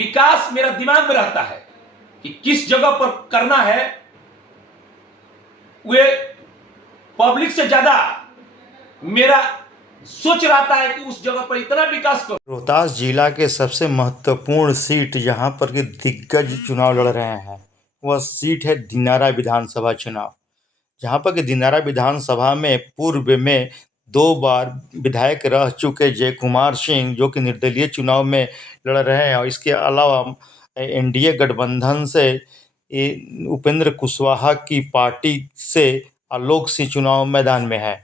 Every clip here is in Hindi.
विकास मेरा दिमाग में रहता है कि किस जगह पर करना है, वे पब्लिक से ज्यादा मेरा सोच रहता है कि उस जगह पर इतना विकास करो। रोहतास जिला के सबसे महत्वपूर्ण सीट जहां पर कि दिग्गज चुनाव लड़ रहे हैं वह सीट है दिनारा विधानसभा चुनाव। जहां पर कि दिनारा विधानसभा में पूर्व में 2 बार विधायक रह चुके जय कुमार सिंह जो कि निर्दलीय चुनाव में लड़ रहे हैं, और इसके अलावा एनडीए गठबंधन से उपेंद्र कुशवाहा की पार्टी से आलोक सिंह चुनाव मैदान में है।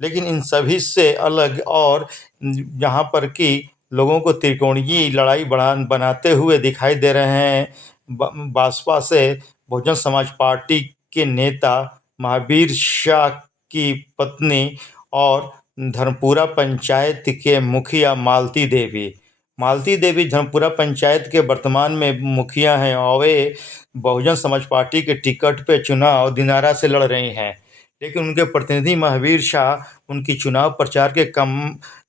लेकिन इन सभी से अलग और यहाँ पर कि लोगों को त्रिकोणीय लड़ाई बनाते हुए दिखाई दे रहे हैं बासपा से बहुजन समाज पार्टी के नेता महावीर शाह की पत्नी और धर्मपुरा पंचायत के मुखिया मालती देवी धर्मपुरा पंचायत के वर्तमान में मुखिया हैं और वे बहुजन समाज पार्टी के टिकट पे चुनाव दिनारा से लड़ रही हैं। लेकिन उनके प्रतिनिधि महावीर शाह उनकी चुनाव प्रचार के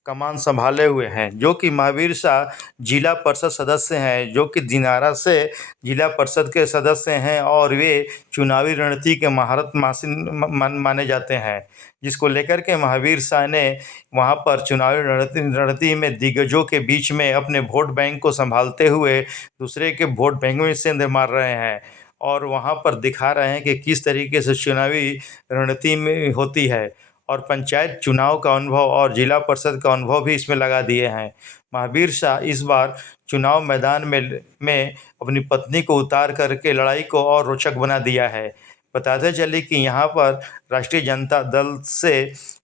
कमान संभाले हुए हैं, जो कि महावीर शाह जिला परिषद सदस्य हैं, जो कि दिनारा से जिला परिषद के सदस्य हैं और वे चुनावी रणनीति के महारत माने जाते हैं, जिसको लेकर के महावीर शाह ने वहां पर चुनावी रणनीति में दिग्गजों के बीच में अपने वोट बैंक को संभालते हुए दूसरे के वोट बैंक में सेंध मार रहे हैं और वहां पर दिखा रहे हैं कि किस तरीके से चुनावी रणनीति में होती है, और पंचायत चुनाव का अनुभव और जिला परिषद का अनुभव भी इसमें लगा दिए हैं। महावीर शाह इस बार चुनाव मैदान में अपनी पत्नी को उतार करके लड़ाई को और रोचक बना दिया है। बताते चले कि यहाँ पर राष्ट्रीय जनता दल से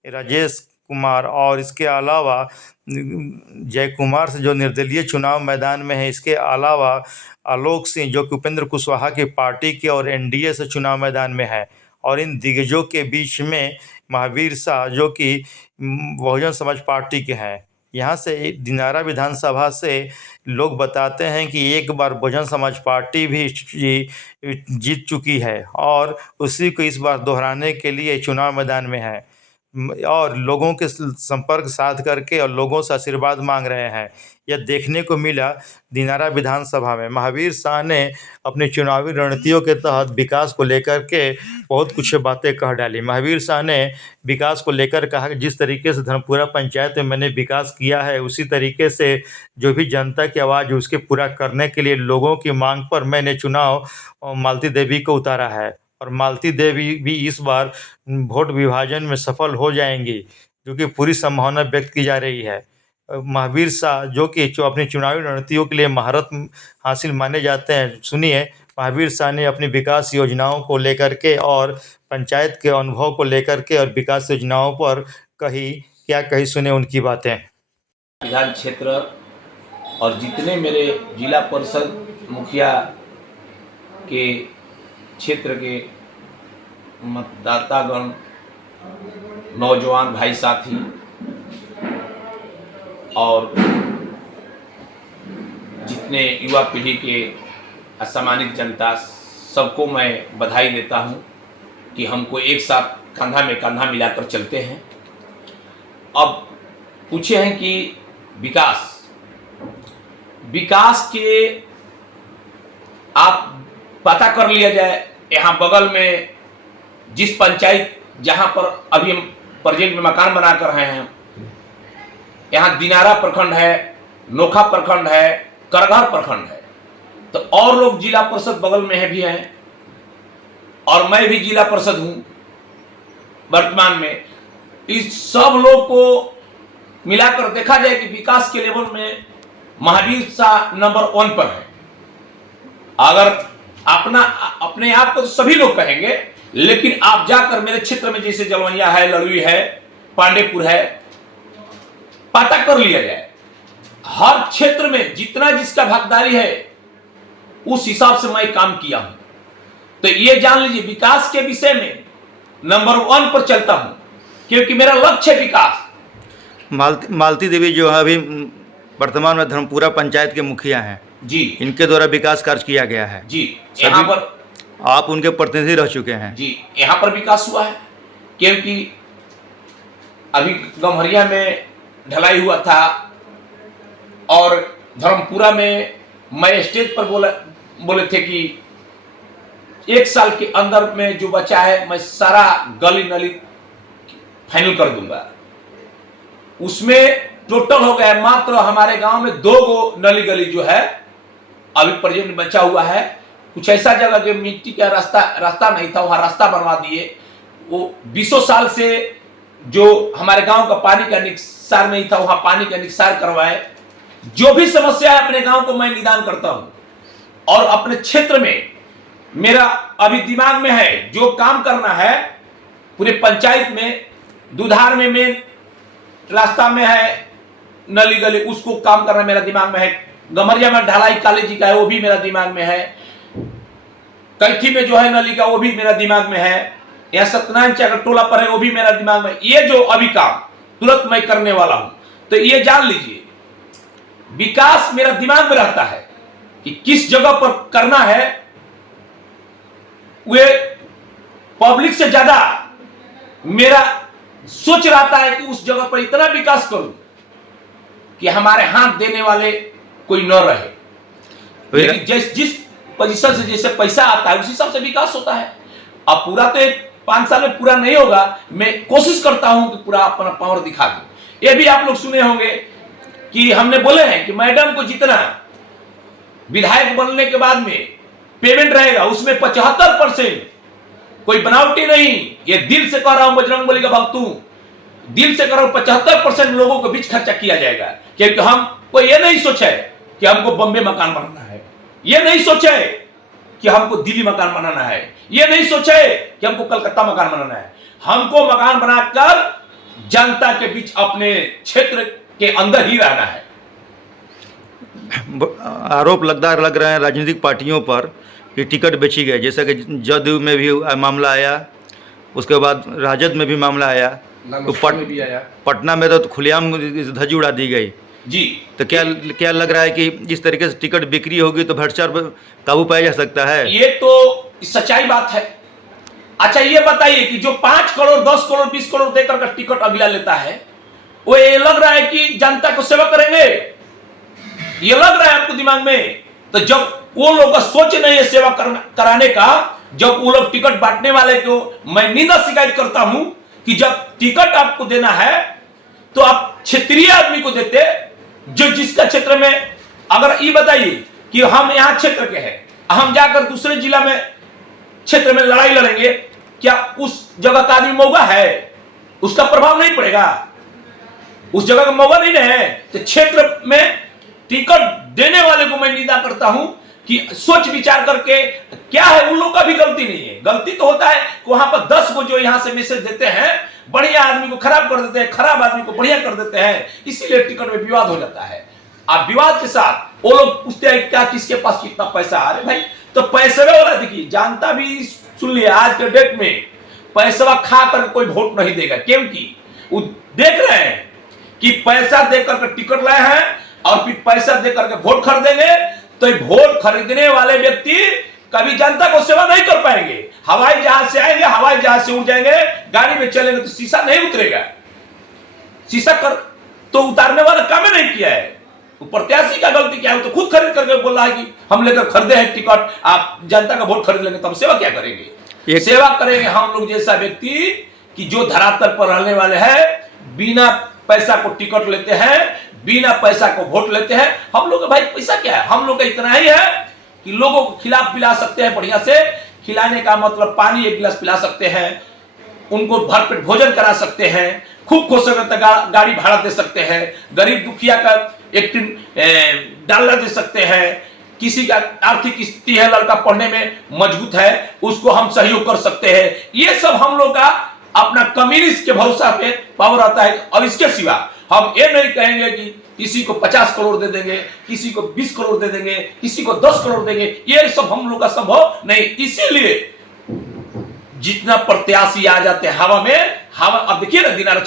राजेश कुमार और इसके अलावा जय कुमार से जो निर्दलीय चुनाव मैदान में है, इसके अलावा आलोक सिंह जो कि उपेंद्र कुशवाहा की पार्टी के और एनडीए से चुनाव मैदान में है, और इन दिग्गजों के बीच में महावीर शाह जो कि बहुजन समाज पार्टी के हैं। यहाँ से दिनारा विधानसभा से लोग बताते हैं कि एक बार बहुजन समाज पार्टी भी जीत चुकी है और उसी को इस बार दोहराने के लिए चुनाव मैदान में है और लोगों के संपर्क साध करके और लोगों से आशीर्वाद मांग रहे हैं। यह देखने को मिला दिनारा विधानसभा में। महावीर शाह ने अपनी चुनावी रणनीतियों के तहत विकास को लेकर के बहुत कुछ बातें कह डाली। महावीर शाह ने विकास को लेकर कहा कि जिस तरीके से धर्मपुरा पंचायत में मैंने विकास किया है, उसी तरीके से जो भी जनता की आवाज़ उसके पूरा करने के लिए लोगों की मांग पर मैंने चुनाव मालती देवी को उतारा है, और मालती देवी भी इस बार वोट विभाजन में सफल हो जाएंगी, जो कि पूरी संभावना व्यक्त की जा रही है। महावीर शाह जो कि अपनी चुनावी रणनीतियों के लिए महारत हासिल माने जाते हैं, सुनिए महावीर शाह ने अपनी विकास योजनाओं को लेकर के और पंचायत के अनुभव को लेकर के और विकास योजनाओं पर क्या कही, सुने उनकी बातें। विधान क्षेत्र और जितने मेरे जिला परिषद मुखिया के क्षेत्र के मतदातागण, नौजवान भाई साथी और जितने युवा पीढ़ी के असम्मानित जनता, सबको मैं बधाई देता हूं कि हमको एक साथ कंधा में कंधा मिलाकर चलते हैं। अब पूछे हैं कि विकास के आप पता कर लिया जाए। यहाँ बगल में जिस पंचायत जहाँ पर अभी हम प्रेजेंट में मकान बना कर रहे हैं, यहाँ दिनारा प्रखंड है, नोखा प्रखंड है, करघर प्रखंड है, तो और लोग जिला परिषद बगल में है भी हैं और मैं भी जिला परिषद हूँ वर्तमान में। इस सब लोग को मिलाकर देखा जाए कि विकास के लेवल में महावीर शाह नंबर 1 पर है। अगर अपने आप को तो सभी लोग कहेंगे, लेकिन आप जाकर मेरे क्षेत्र में जैसे जलवैया है, लड़ुई है, पांडेपुर है, पता कर लिया जाए। हर क्षेत्र में जितना जिसका भागीदारी है उस हिसाब से मैं काम किया हूं। तो ये जान लीजिए विकास के विषय में नंबर 1 पर चलता हूं, क्योंकि मेरा लक्ष्य है विकास। मालती देवी जो है अभी वर्तमान में धर्मपुरा पंचायत के मुखिया हैं जी, इनके द्वारा विकास कार्य किया गया है जी। यहाँ पर आप उनके प्रतिनिधि रह चुके हैं जी। यहाँ पर विकास हुआ है क्योंकि अभी गम्हरिया में ढलाई हुआ था और धर्मपुरा में मैं स्टेज पर बोले थे कि 1 साल के अंदर में जो बचा है मैं सारा गली नली फाइनल कर दूंगा। उसमें टोटल हो गया मात्र हमारे गांव में 2 गो नली गली जो है अभी प्रेजेंट में बचा हुआ है। कुछ ऐसा जगह जो मिट्टी का रास्ता नहीं था, वहां रास्ता बनवा दिए। वो 20 साल से जो हमारे गांव का पानी का निस्तार नहीं था, वहां पानी का निस्तार करवाए। जो भी समस्या है अपने गांव को मैं निदान करता हूं और अपने क्षेत्र में मेरा अभी दिमाग में है जो काम करना है पूरे पंचायत में। दुधार में मेन रास्ता में है नली गली, उसको काम करना मेरा दिमाग में है। गमरिया में ढलाई काली जी का है, वो भी मेरा दिमाग में है। कैथी में जो है नली का, वो भी मेरा दिमाग में है। यहाँ सत्यनारायण चक्र टोला पर है, वो भी मेरा दिमाग में। ये जो अभी काम तुरंत मैं करने वाला हूं, तो ये जान लीजिए विकास मेरा दिमाग में रहता है कि किस जगह पर करना है। वे पब्लिक से ज्यादा मेरा सोच रहता है कि उस जगह पर इतना विकास करूं कि हमारे हाथ देने वाले कोई न रहे। लेकिन जिस पोजीशन से जैसे पैसा आता है उसी हिसाब से विकास होता है। अब पूरा तो 5 साल में पूरा नहीं होगा, मैं कोशिश करता हूं कि पूरा अपना पावर दिखा दूं। ये भी आप लोग सुने होंगे कि हमने बोले हैं कि मैडम को जितना विधायक बनने के बाद में पेमेंट रहेगा उसमें 75% कोई बनावटी नहीं, ये दिल से कह रहा हूं, बजरंगबली का भक्त हूं, दिल से कह रहा हूं। 75% लोगों को बीच खर्चा किया जाएगा, क्योंकि हम कोई ये नहीं सोचा है कि हमको बम्बे मकान बनाना है, ये नहीं सोचा है कि हमको दिल्ली मकान बनाना है, ये नहीं सोचा है कि हमको कलकत्ता मकान बनाना है। हमको मकान बनाकर जनता के बीच अपने क्षेत्र के अंदर ही रहना है। आरोप लग रहे हैं राजनीतिक पार्टियों पर कि टिकट बेची गई, जैसा कि जदयू में भी मामला आया, उसके बाद राजद में भी मामला आया, तो पटना में तो खुलेआम धज्जी उड़ा दी गई जी। तो क्या लग रहा है कि जिस तरीके से टिकट बिक्री होगी तो भ्रष्टाचार पर काबू पाया जा सकता है? ये तो सच्चाई बात है। अच्छा ये बताइए कि जो 5 करोड़ 10 करोड़ 20 करोड़ देकर का टिकट अगला लेता है, वो ये लग रहा है कि जनता को सेवा करेंगे, ये लग रहा है आपको दिमाग में? तो जब वो लोग का सोच नहीं है सेवा कराने का, जब वो लोग टिकट बांटने वाले को मैं निंदा शिकायत करता हूं कि जब टिकट आपको देना है तो आप क्षेत्रीय आदमी को देते, जो जिसका क्षेत्र में, अगर ये बताइए कि हम यहां क्षेत्र के हैं, हम जाकर दूसरे जिला में क्षेत्र में लड़ाई लड़ेंगे, क्या उस जगह का आदमी मौगा है? उसका प्रभाव नहीं पड़ेगा, उस जगह का मौका नहीं है। तो क्षेत्र में टिकट देने वाले को मैं निंदा करता हूं कि सोच विचार करके, क्या है उन लोग का भी गलती नहीं है, गलती तो होता है कि वहां पर 10 को जो यहां से मैसेज देते हैं, बढ़िया आदमी को खराब कर देते हैं, खराब आदमी को बढ़िया कर देते हैं, इसीलिए टिकट में विवाद हो जाता है। अब विवाद के साथ वो लोग पूछते हैं क्या किसके पास कितना पैसा आ रहा है। भाई तो पैसे वाला देखिए, जानता भी सुन लिया, आज के डेट में पैसा खा कर कोई वोट नहीं देगा, क्योंकि वो देख रहे हैं कि पैसा देकर के टिकट लाए हैं और फिर पैसा देकर के वोट खरीदेंगे, तो वोट खरीदने वाले व्यक्ति कभी जनता को सेवा नहीं कर पाएंगे। हवाई जहाज से आएंगे, हवाई जहाज से उड़ जाएंगे, गाड़ी में चलेंगे तो शीशा नहीं उतरेगा, शीशा कर तो उतारने वाला काम नहीं किया है। प्रत्याशी का गलती क्या है? तो खुद खरीद करके बोल रहा है कि हम लेकर खरीदे हैं टिकट, आप जनता का वोट खरीद लेंगे, तब सेवा क्या करेंगे? सेवा करेंगे हम लोग जैसा व्यक्ति कि जो धरातल पर रहने वाले हैं, बिना पैसा को टिकट लेते हैं, बिना पैसा को वोट लेते हैं। हम लोग का भाई पैसा क्या है, हम लोग का इतना ही है कि लोगों को खिला पिला सकते हैं, बढ़िया से खिलाने का मतलब पानी 1 गिलास पिला सकते हैं, उनको भरपेट भोजन करा सकते हैं, खूब खुश होकर गाड़ी भाड़ा दे सकते हैं, गरीब दुखिया का 1 टिन डालना दे सकते हैं, किसी का आर्थिक स्थिति है, लड़का पढ़ने में मजबूत है, उसको हम सहयोग कर सकते हैं। ये सब हम लोग का अपना कम्युनिस्ट के भरोसा पे पावर आता है। और इसके सिवा हम ये नहीं कहेंगे कि किसी को 50 करोड़ दे देंगे, किसी को 20 करोड़ दे देंगे, किसी को 10 करोड़ देंगे, ये सब हम लोग का संभव नहीं। इसीलिए जितना प्रत्याशी आ जाते हैं हवा में, हवा अब देखिए ना दिनारा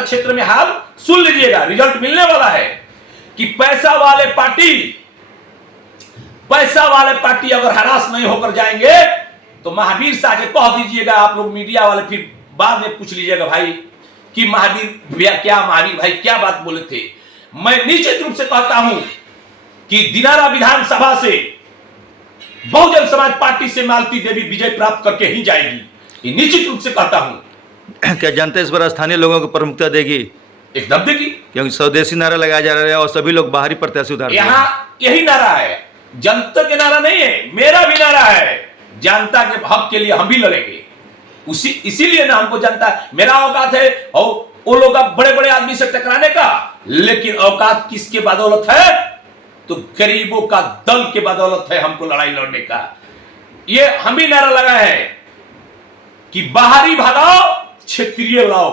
क्षेत्र में हाल सुन लीजिएगा, रिजल्ट मिलने वाला है कि पैसा वाले पार्टी अगर हरास नहीं होकर जाएंगे तो महावीर शाह के कह दीजिएगा, आप लोग मीडिया वाले फिर बाद में पूछ लीजिएगा भाई कि महावीर भाई क्या बात बोले थे। मैं निश्चित रूप से कहता हूं कि दिनारा विधानसभा से बहुजन समाज पार्टी से मालती देवी विजय प्राप्त करके ही जाएगी, ये निश्चित रूप से कहता हूं। क्या जनता इस बार स्थानीय लोगों को प्रमुखता देगी? एकदम देगी, क्योंकि स्वदेशी नारा लगाया जा रहा है और सभी लोग बाहरी प्रत्याशी उतार यहाँ यही नारा है, जनता के नारा नहीं है, मेरा भी नारा है। जनता के हक के लिए हम भी लड़ेंगे, इसीलिए ना हमको जनता, मेरा औकात है और वो लोग बड़े बड़े आदमी से टकराने का, लेकिन औकात किसके बदौलत है? तो गरीबों का दल के बदौलत है हमको लड़ाई लड़ने का। ये हम भी नारा लगाए हैं कि बाहरी भगाओ क्षेत्रीय लाओ,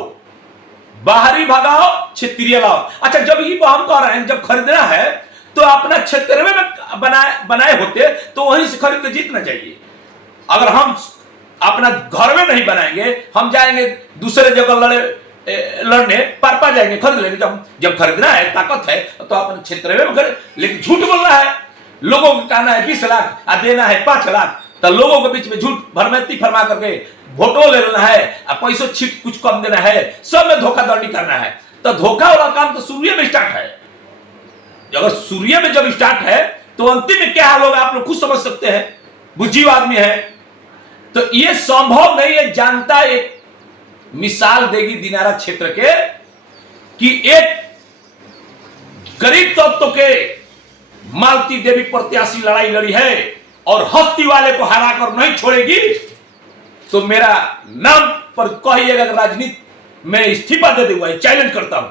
बाहरी भगाओ क्षेत्रीय लाओ। अच्छा, जब ये हम कह रहे हैं जब खरीदना है तो अपना क्षेत्र में बनाए होते तो वहीं से खरीद के जीतना चाहिए। अगर हम अपना घर में नहीं बनाएंगे, हम जाएंगे दूसरे जगह लड़ने, पार जाएंगे, खरीद लेंगे। जब खरीदना है, ताकत है तो अपने क्षेत्र में खरीद। लेकिन झूठ बोलना है, लोगों को कहना है 20 लाख और देना है 5 लाख, तो लोगों के बीच में झूठ भरमैती फरमा करके वोटो ले लेना है और पैसों छीट कुछ कम देना है, सब में धोखाधड़ी करना है। तो धोखा वाला काम तो सूर्य में स्टार्ट है। अगर सूर्य में जब स्टार्ट है तो अंतिम में क्या हाल होगा आप लोग खुद समझ सकते हैं, बुद्धिजीवी आदमी है। तो ये संभव नहीं है। जनता एक मिसाल देगी दिनारा क्षेत्र के कि एक गरीब तत्व के मालती देवी प्रत्याशी लड़ाई लड़ी है और हस्ती वाले को हराकर नहीं छोड़ेगी। तो मेरा नाम पर कहिएगा, राजनीति में इस्तीफा दे दूंगा, चैलेंज करता हूं।